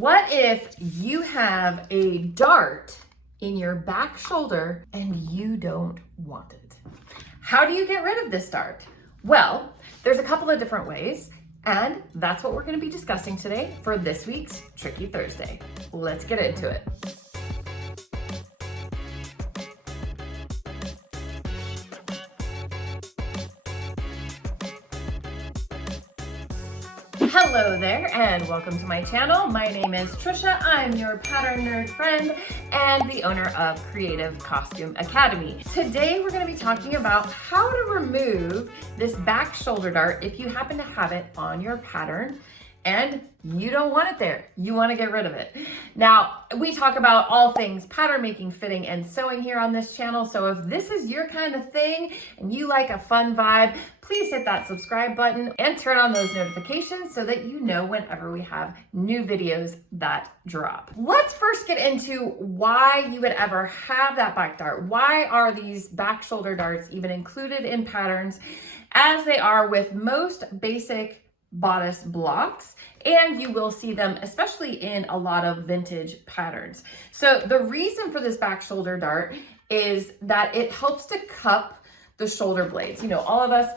What if you have a dart in your back shoulder and you don't want it? How do you get rid of this dart? Well, there's a couple of different ways, and that's what we're going to be discussing today for this week's Tricky Thursday. Let's get into it. Hello there and welcome to my channel. My name is Trisha. I'm your pattern nerd friend and the owner of Creative Costume Academy. Today we're going to be talking about how to remove this back shoulder dart if you happen to have it on your pattern and you don't want it there. You want to get rid of it. Now, we talk about all things pattern making, fitting, and sewing here on this channel. So if this is your kind of thing and you like a fun vibe, please hit that subscribe button and turn on those notifications so that you know whenever we have new videos that drop. Let's first get into why you would ever have that back dart. Why are these back shoulder darts even included in patterns, as they are with most basic bodice blocks, and you will see them especially in a lot of vintage patterns. So the reason for this back shoulder dart is that it helps to cup the shoulder blades. You know, all of us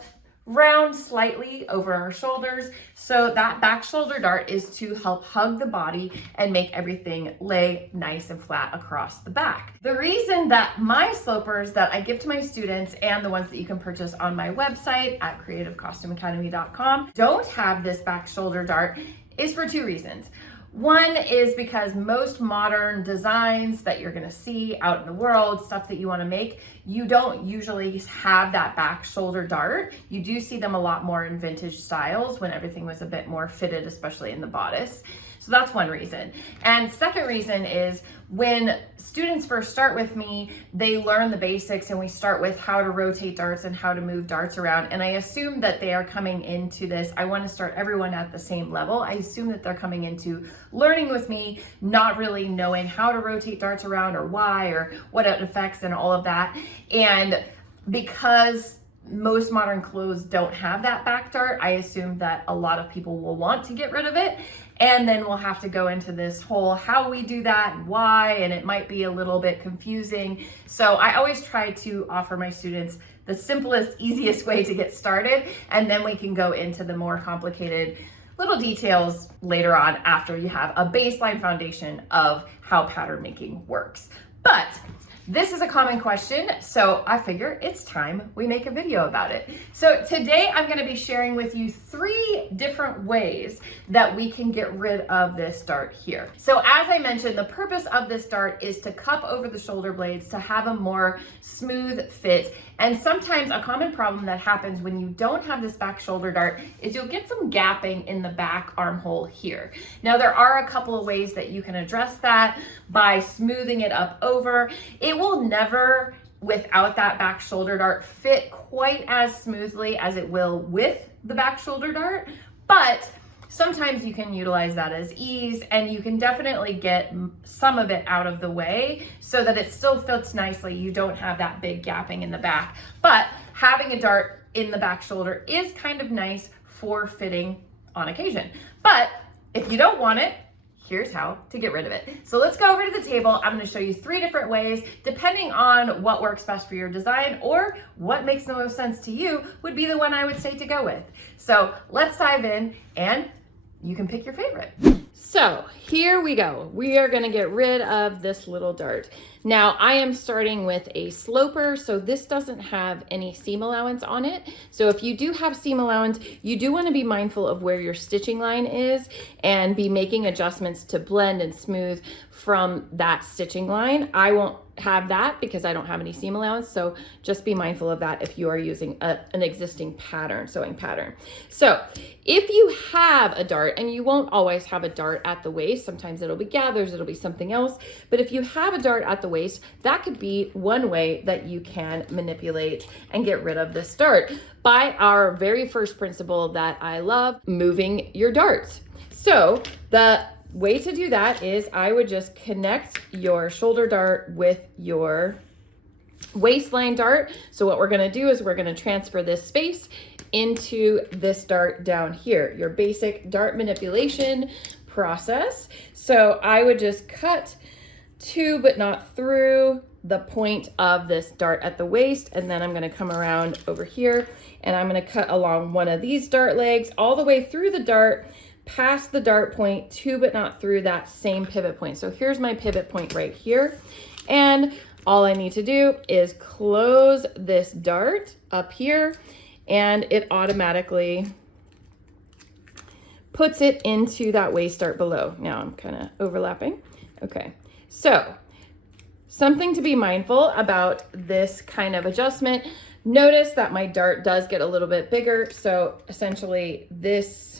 round slightly over our shoulders, so that back shoulder dart is to help hug the body and make everything lay nice and flat across the back. The reason that my slopers that I give to my students and the ones that you can purchase on my website at creativecostumeacademy.com don't have this back shoulder dart is for two reasons. One is because most modern designs that you're gonna see out in the world, stuff that you wanna make, you don't usually have that back shoulder dart. You do see them a lot more in vintage styles when everything was a bit more fitted, especially in the bodice. So that's one reason. And second reason is when students first start with me, they learn the basics and we start with how to rotate darts and how to move darts around. And I assume that they are coming into this. I want to start everyone at the same level. I assume that they're coming into learning with me, not really knowing how to rotate darts around or why or what it affects and all of that. And because most modern clothes don't have that back dart, I assume that a lot of people will want to get rid of it. And then we'll have to go into this whole how we do that and why, and it might be a little bit confusing. So I always try to offer my students the simplest, easiest way to get started, and then we can go into the more complicated little details later on after you have a baseline foundation of how pattern making works. But this is a common question, so I figure it's time we make a video about it. So today I'm going to be sharing with you 3 different ways that we can get rid of this dart here. So as I mentioned, the purpose of this dart is to cup over the shoulder blades to have a more smooth fit. And sometimes a common problem that happens when you don't have this back shoulder dart is you'll get some gapping in the back armhole here. Now there are a couple of ways that you can address that by smoothing it up over. It will never, without that back shoulder dart, fit quite as smoothly as it will with the back shoulder dart, but sometimes you can utilize that as ease, and you can definitely get some of it out of the way so that it still fits nicely. You don't have that big gapping in the back, but having a dart in the back shoulder is kind of nice for fitting on occasion. But if you don't want it, here's how to get rid of it. So let's go over to the table. I'm going to show you 3 different ways, depending on what works best for your design or what makes the most sense to you would be the one I would say to go with. So let's dive in and you can pick your favorite. So here we go. We are going to get rid of this little dart. Now I am starting with a sloper, so this doesn't have any seam allowance on it. So if you do have seam allowance, you do want to be mindful of where your stitching line is and be making adjustments to blend and smooth from that stitching line. I won't have that because I don't have any seam allowance, so just be mindful of that if you are using an existing pattern, sewing pattern. So if you have a dart, and you won't always have a dart at the waist, sometimes it'll be gathers, it'll be something else, but if you have a dart at the waist, that could be one way that you can manipulate and get rid of this dart by our very first principle that I love, moving your darts. So the way to do that is I would just connect your shoulder dart with your waistline dart. So what we're going to do is we're going to transfer this space into this dart down here. Your basic dart manipulation, process. So I would just cut to but not through the point of this dart at the waist, and then I'm going to come around over here and I'm going to cut along one of these dart legs all the way through the dart, past the dart point, to but not through that same pivot point. So here's my pivot point right here, and all I need to do is close this dart up here, and it automatically puts it into that waist dart below. Now I'm kind of overlapping. Okay, so something to be mindful about this kind of adjustment. Notice that my dart does get a little bit bigger. So essentially this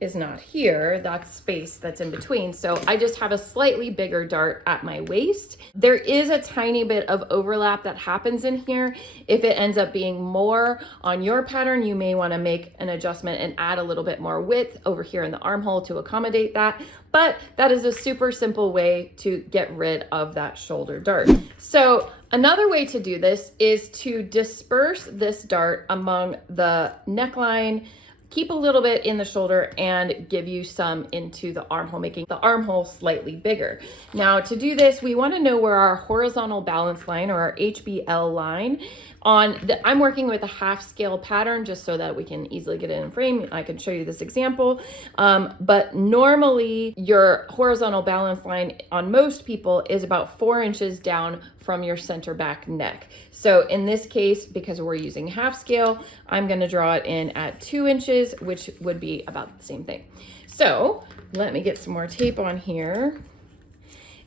is not here, that's space that's in between. So I just have a slightly bigger dart at my waist. There is a tiny bit of overlap that happens in here. If it ends up being more on your pattern, you may wanna make an adjustment and add a little bit more width over here in the armhole to accommodate that. But that is a super simple way to get rid of that shoulder dart. So another way to do this is to disperse this dart among the neckline, keep a little bit in the shoulder, and give you some into the armhole, making the armhole slightly bigger. Now to do this, we want to know where our horizontal balance line, or our HBL line, I'm working with a half scale pattern just so that we can easily get it in frame. I can show you this example, but normally your horizontal balance line on most people is about 4 inches down from your center back neck. So in this case, because we're using half scale, I'm going to draw it in at 2 inches, which would be about the same thing. So let me get some more tape on here.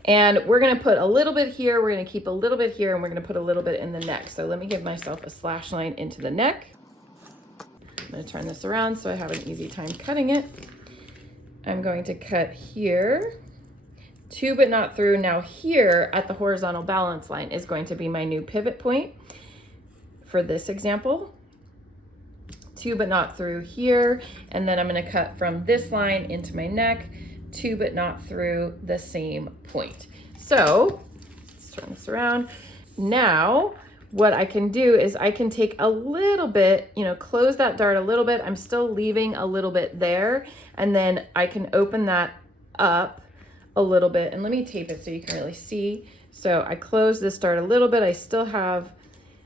And we're going to put a little bit here, we're going to keep a little bit here, and we're going to put a little bit in the neck. So let me give myself a slash line into the neck. I'm going to turn this around so I have an easy time cutting it. I'm going to cut here, to but not through. Now here at the horizontal balance line is going to be my new pivot point for this example. To but not through here, and then I'm going to cut from this line into my neck, to but not through the same point. So let's turn this around. Now what I can do is I can take a little bit, close that dart a little bit. I'm still leaving a little bit there, and then I can open that up a little bit, and let me tape it so you can really see. So I close this dart a little bit. I still have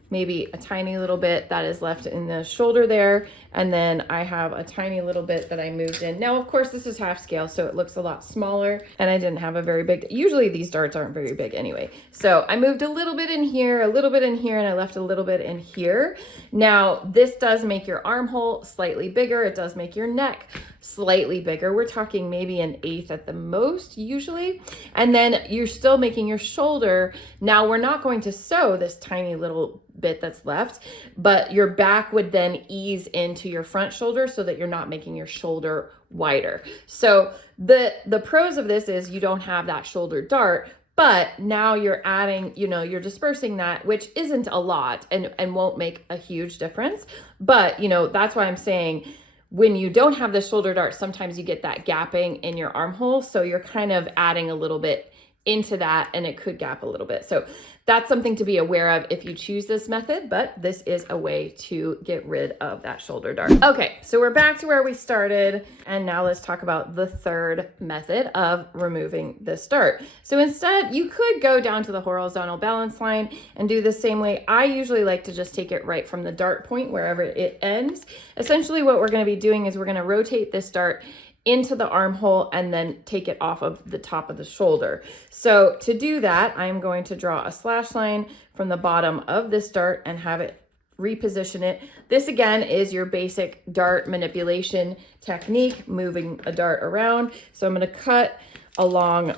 maybe a tiny little bit that is left in the shoulder there, and then I have a tiny little bit that I moved in. Now, of course, this is half scale, so it looks a lot smaller, and I didn't have a very big, usually these darts aren't very big anyway. So I moved a little bit in here, a little bit in here, and I left a little bit in here. Now, this does make your armhole slightly bigger. It does make your neck slightly bigger. We're talking maybe 1/8 at the most usually. And then you're still making your shoulder. Now we're not going to sew this tiny little bit that's left, but your back would then ease into your front shoulder so that you're not making your shoulder wider. So the pros of this is you don't have that shoulder dart, but now you're adding, you're dispersing that, which isn't a lot and won't make a huge difference. But, that's why I'm saying when you don't have the shoulder dart, sometimes you get that gapping in your armhole. So you're kind of adding a little bit into that, and it could gap a little bit. So that's something to be aware of if you choose this method, but this is a way to get rid of that shoulder dart. Okay, so we're back to where we started, and now let's talk about the third method of removing this dart. So instead, you could go down to the horizontal balance line and do the same way. I usually like to just take it right from the dart point, wherever it ends. Essentially, what we're gonna be doing is we're gonna rotate this dart into the armhole and then take it off of the top of the shoulder. So to do that, I'm going to draw a slash line from the bottom of this dart and have it reposition it. This again is your basic dart manipulation technique, moving a dart around. So I'm going to cut along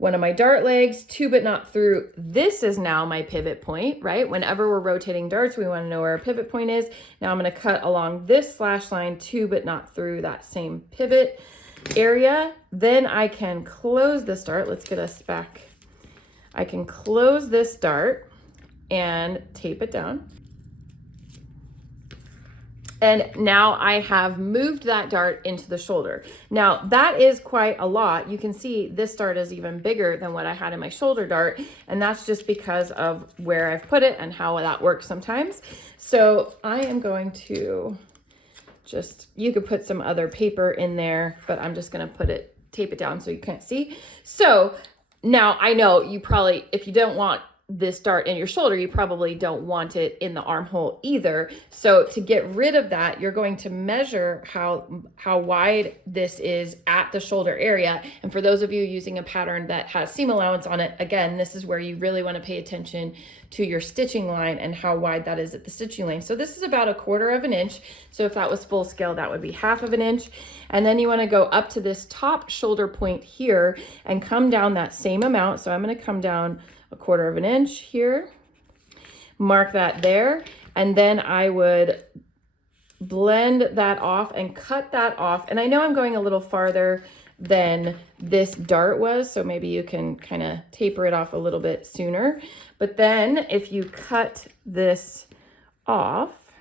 one of my dart legs, to but not through. This is now my pivot point, right? Whenever we're rotating darts, we want to know where our pivot point is. Now I'm going to cut along this slash line, to but not through that same pivot area. Then I can close this dart. Let's get us back. I can close this dart and tape it down. And now I have moved that dart into the shoulder. Now that is quite a lot. You can see this dart is even bigger than what I had in my shoulder dart. And that's just because of where I've put it and how that works sometimes. So I am going to just, you could put some other paper in there, but I'm just gonna tape it down so you can't see. So now I know you probably, if you don't want this dart in your shoulder, you probably don't want it in the armhole either. So to get rid of that, you're going to measure how wide this is at the shoulder area. And for those of you using a pattern that has seam allowance on it, again, this is where you really want to pay attention to your stitching line and how wide that is at the stitching line. So this is about 1/4 of an inch. So if that was full scale, that would be 1/2 of an inch. And then you want to go up to this top shoulder point here and come down that same amount. So I'm going to come down 1/4 of an inch here, mark that there, and then I would blend that off and cut that off. And I know I'm going a little farther than this dart was, so maybe you can kind of taper it off a little bit sooner. But then if you cut this off,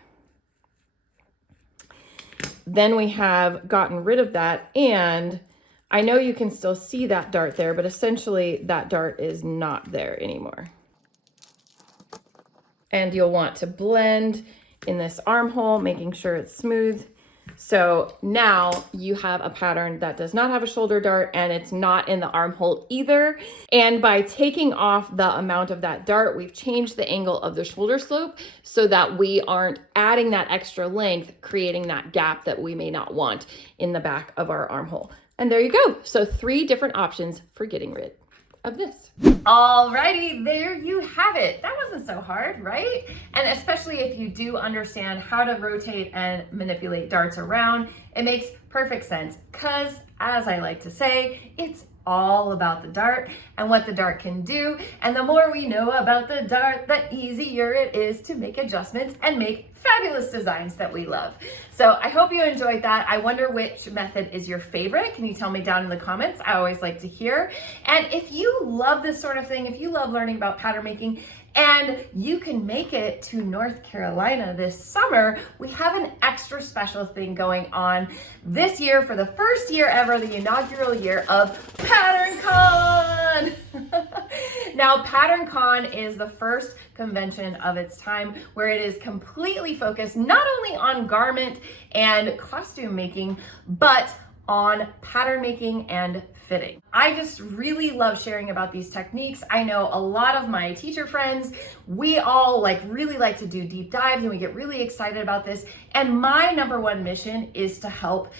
then we have gotten rid of that. And I know you can still see that dart there, but essentially that dart is not there anymore. And you'll want to blend in this armhole, making sure it's smooth. So now you have a pattern that does not have a shoulder dart and it's not in the armhole either. And by taking off the amount of that dart, we've changed the angle of the shoulder slope so that we aren't adding that extra length, creating that gap that we may not want in the back of our armhole. And there you go. So 3 different options for getting rid of this. Alrighty, there you have it. That wasn't so hard, right? And especially if you do understand how to rotate and manipulate darts around, it makes perfect sense. Because as I like to say, it's all about the dart and what the dart can do. And the more we know about the dart, the easier it is to make adjustments and make fabulous designs that we love. So I hope you enjoyed that. I wonder which method is your favorite. Can you tell me down in the comments? I always like to hear. And if you love this sort of thing, if you love learning about pattern making, and you can make it to North Carolina this summer, we have an extra special thing going on this year for the first year ever, the inaugural year of PatternCon. Now, PatternCon is the first convention of its time where it is completely focused not only on garment and costume making, but on pattern making and fitting. I just really love sharing about these techniques. I know a lot of my teacher friends, we all really like to do deep dives and we get really excited about this. And my #1 mission is to help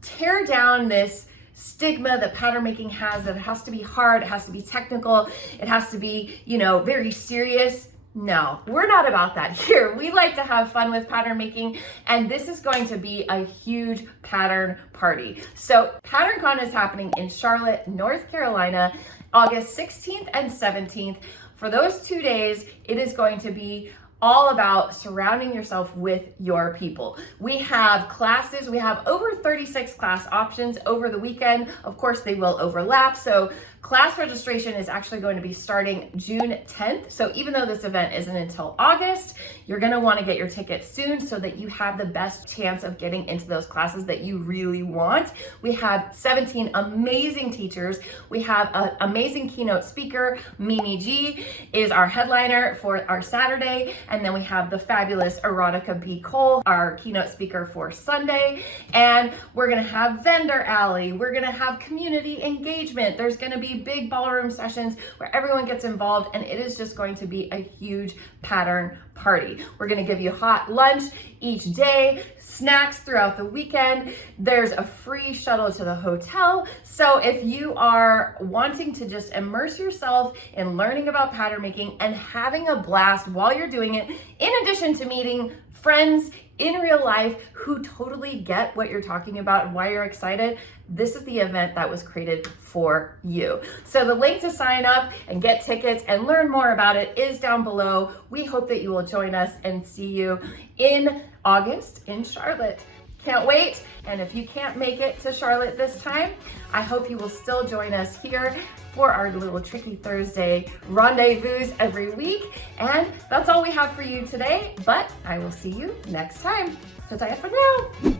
tear down this stigma that pattern making has, that it has to be hard, it has to be technical, it has to be, very serious. No, we're not about that here. We like to have fun with pattern making, and this is going to be a huge pattern party. So PatternCon is happening in Charlotte, North Carolina, August 16th and 17th. For those 2 days, it is going to be all about surrounding yourself with your people. We have classes, we have over 36 class options over the weekend. Of course, they will overlap. So class registration is actually going to be starting June 10th. So even though this event isn't until August, you're gonna wanna get your tickets soon so that you have the best chance of getting into those classes that you really want. We have 17 amazing teachers. We have an amazing keynote speaker. Mimi G is our headliner for our Saturday. And then we have the fabulous Erotica B. Cole, our keynote speaker for Sunday. And we're gonna have vendor alley. We're gonna have community engagement. There's gonna be big ballroom sessions where everyone gets involved, and it is just going to be a huge pattern party. We're gonna give you hot lunch each day, snacks throughout the weekend. There's a free shuttle to the hotel. So if you are wanting to just immerse yourself in learning about pattern making and having a blast while you're doing it, in addition to meeting friends in real life who totally get what you're talking about and why you're excited, this is the event that was created for you. So the link to sign up and get tickets and learn more about it is down below. We hope that you will join us and see you in August in Charlotte. Can't wait. And if you can't make it to Charlotte this time, I hope you will still join us here for our little Tricky Thursday rendezvous every week. And that's all we have for you today, but I will see you next time. Ta-ta for now.